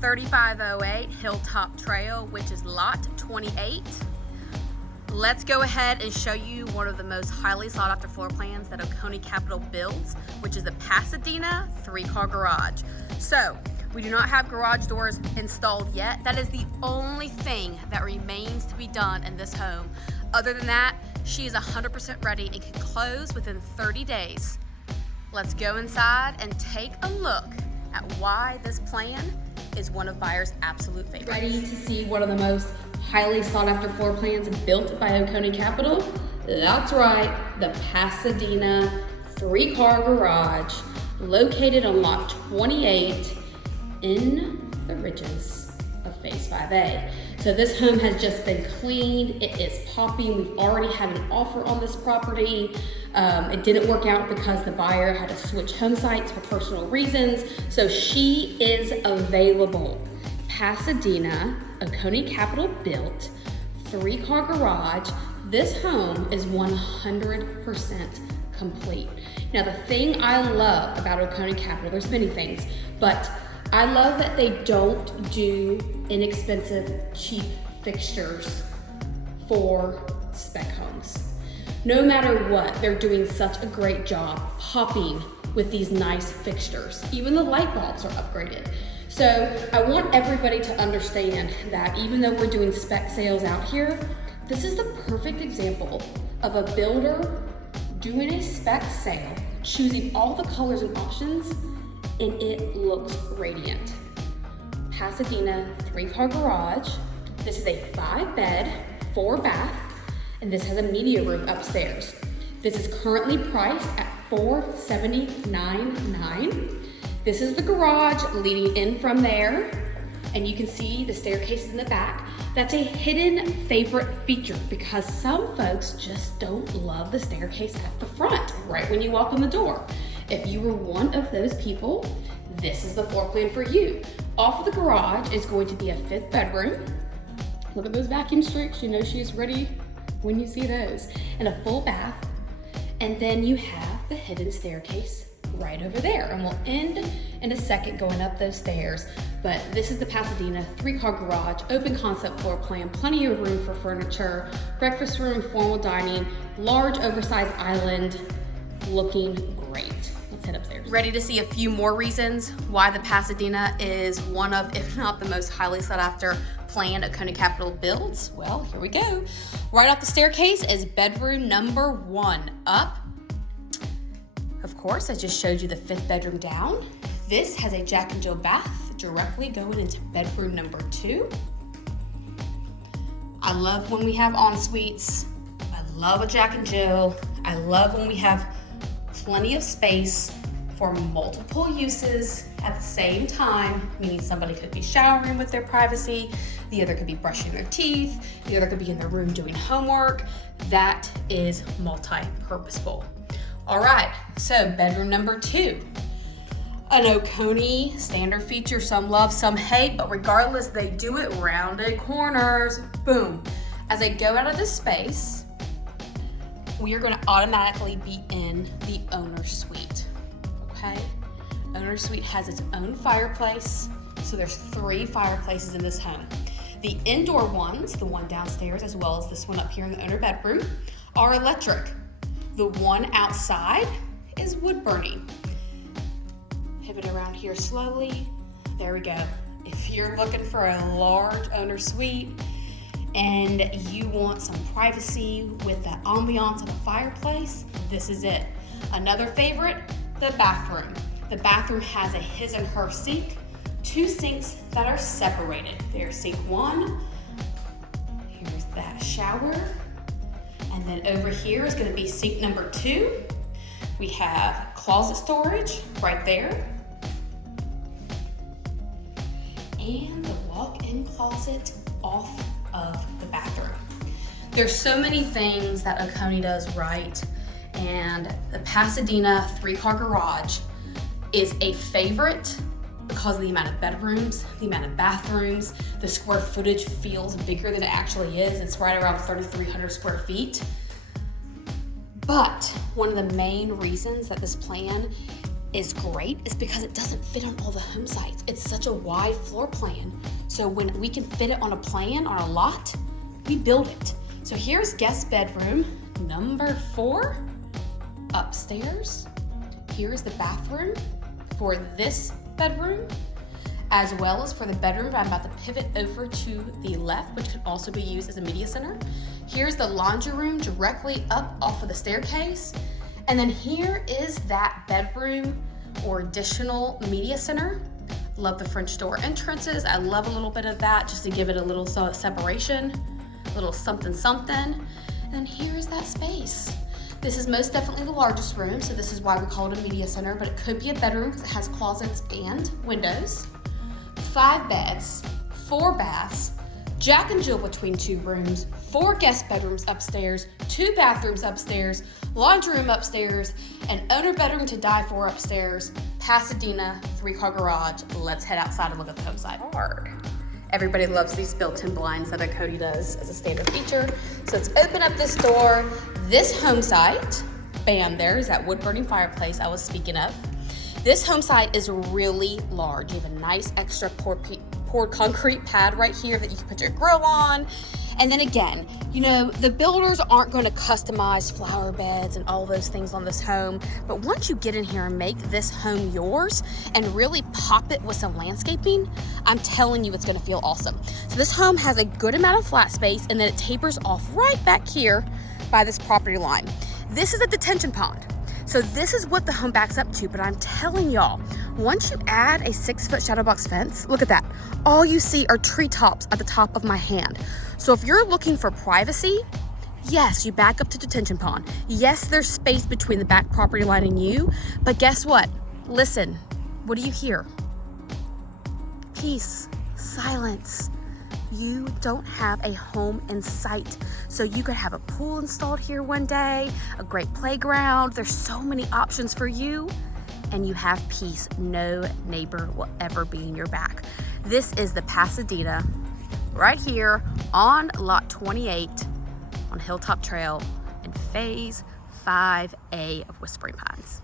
3508 Hilltop Trail, which is lot 28. Let's go ahead and show you one of the most highly sought after floor plans that Oconee Capital builds, which is the Pasadena 3-car garage. So we do not have garage doors installed yet. That is the only thing that remains to be done in this home. Other than that, she is 100% ready and can close within 30 days. Let's go inside and take a look at why this plan is one of buyers' absolute favorites. Ready to see one of the most highly sought after floor plans built by Oconee Capital? That's right, the Pasadena 3-car garage located on lot 28 in the Ridges of Phase 5A. So this home has just been cleaned. It is popping. We've already had an offer on this property. It didn't work out because the buyer had to switch home sites for personal reasons. So she is available. Pasadena, Oconee Capital built, 3-car garage. This home is 100% complete. Now the thing I love about Oconee Capital, there's many things, but I love that they don't do inexpensive, cheap fixtures for spec homes. No matter what, they're doing such a great job popping with these nice fixtures. Even the light bulbs are upgraded. So I want everybody to understand that even though we're doing spec sales out here, this is the perfect example of a builder doing a spec sale, choosing all the colors and options, and it looks radiant. Pasadena 3-car garage. This is a 5-bed, 4-bath, and this has a media room upstairs. This is currently priced at $479,900. This is the garage leading in from there, and you can see the staircase in the back. That's a hidden favorite feature because some folks just don't love the staircase at the front, right when you walk in the door. If you were one of those people, this is the floor plan for you. Off of the garage is going to be a 5th bedroom. Look at those vacuum streaks, you know she's ready when you see those. And a full bath. And then you have the hidden staircase right over there. And we'll end in a second going up those stairs. But this is the Pasadena 3-car garage, open concept floor plan, plenty of room for furniture, breakfast room, formal dining, large oversized island, looking great. Let's head upstairs. Ready to see a few more reasons why the Pasadena is one of, if not the most highly sought after plan Oconee Capital builds? Well, here we go. Right off the staircase is bedroom number 1. Up, of course, I just showed you the 5th bedroom down. This has a Jack and Jill bath directly going into bedroom number 2. I love when we have en-suites. I love a Jack and Jill. I love when we have plenty of space for multiple uses at the same time, meaning somebody could be showering with their privacy, the other could be brushing their teeth, the other could be in their room doing homework. That is multi-purposeful. All right, so bedroom number 2. An Oconee standard feature, some love, some hate, but regardless, they do it rounded corners. Boom. As I go out of this space, we are going to automatically be in the owner's suite, okay? Owner's suite has its own fireplace, so there's 3 fireplaces in this home. The indoor ones, the one downstairs as well as this one up here in the owner bedroom, are electric. The one outside is wood burning. Pivot around here slowly. There we go. If you're looking for a large owner suite, and you want some privacy with that ambiance of a fireplace, this is it. Another favorite, the bathroom. The bathroom has a his and her sink, 2 sinks that are separated. There's sink 1, here's that shower, and then over here is gonna be sink number 2. We have closet storage right there, and the walk-in closet off of the bathroom. There's so many things that Oconee does right, and the Pasadena 3-car garage is a favorite because of the amount of bedrooms, the amount of bathrooms. The square footage feels bigger than it actually is. It's right around 3,300 square feet. But one of the main reasons that this plan is great is because it doesn't fit on all the home sites. It's such a wide floor plan. So when we can fit it on a plan, on a lot, we build it. So here's guest bedroom number 4 upstairs. Here's the bathroom for this bedroom, as well as for the bedroom I'm about to pivot over to the left, which can also be used as a media center. Here's the laundry room directly up off of the staircase. And then here is that bedroom or additional media center. Love the French door entrances. I love a little bit of that just to give it a little separation, a little something something. And then here's that space. This is most definitely the largest room, so this is why we call it a media center, but it could be a bedroom because it has closets and windows. 5 beds, 4 baths, Jack and Jill between 2 rooms, 4 guest bedrooms upstairs, 2 bathrooms upstairs, laundry room upstairs, an owner bedroom to die for upstairs, Pasadena 3-car garage. Let's head outside and look at the home side. Everybody loves these built-in blinds that Oconee does as a standard feature. So let's open up this door. This home site, bam, there's that wood-burning fireplace I was speaking of. This home site is really large. You have a nice extra poured concrete pad right here that you can put your grill on. And then again, you know, the builders aren't going to customize flower beds and all those things on this home. But once you get in here and make this home yours and really pop it with some landscaping, I'm telling you it's going to feel awesome. So this home has a good amount of flat space, and then it tapers off right back here by this property line. This is a detention pond. So this is what the home backs up to, but I'm telling y'all, once you add a 6-foot shadow box fence, look at that. All you see are treetops at the top of my hand. So if you're looking for privacy, yes, you back up to detention pond. Yes, there's space between the back property line and you, but guess what? Listen, what do you hear? Peace, silence. You don't have a home in sight. So you could have a pool installed here one day, a great playground. There's so many options for you, and you have peace. No neighbor will ever be in your back. This is the Pasadena right here on lot 28 on Hilltop Trail in phase 5A of Whispering Pines.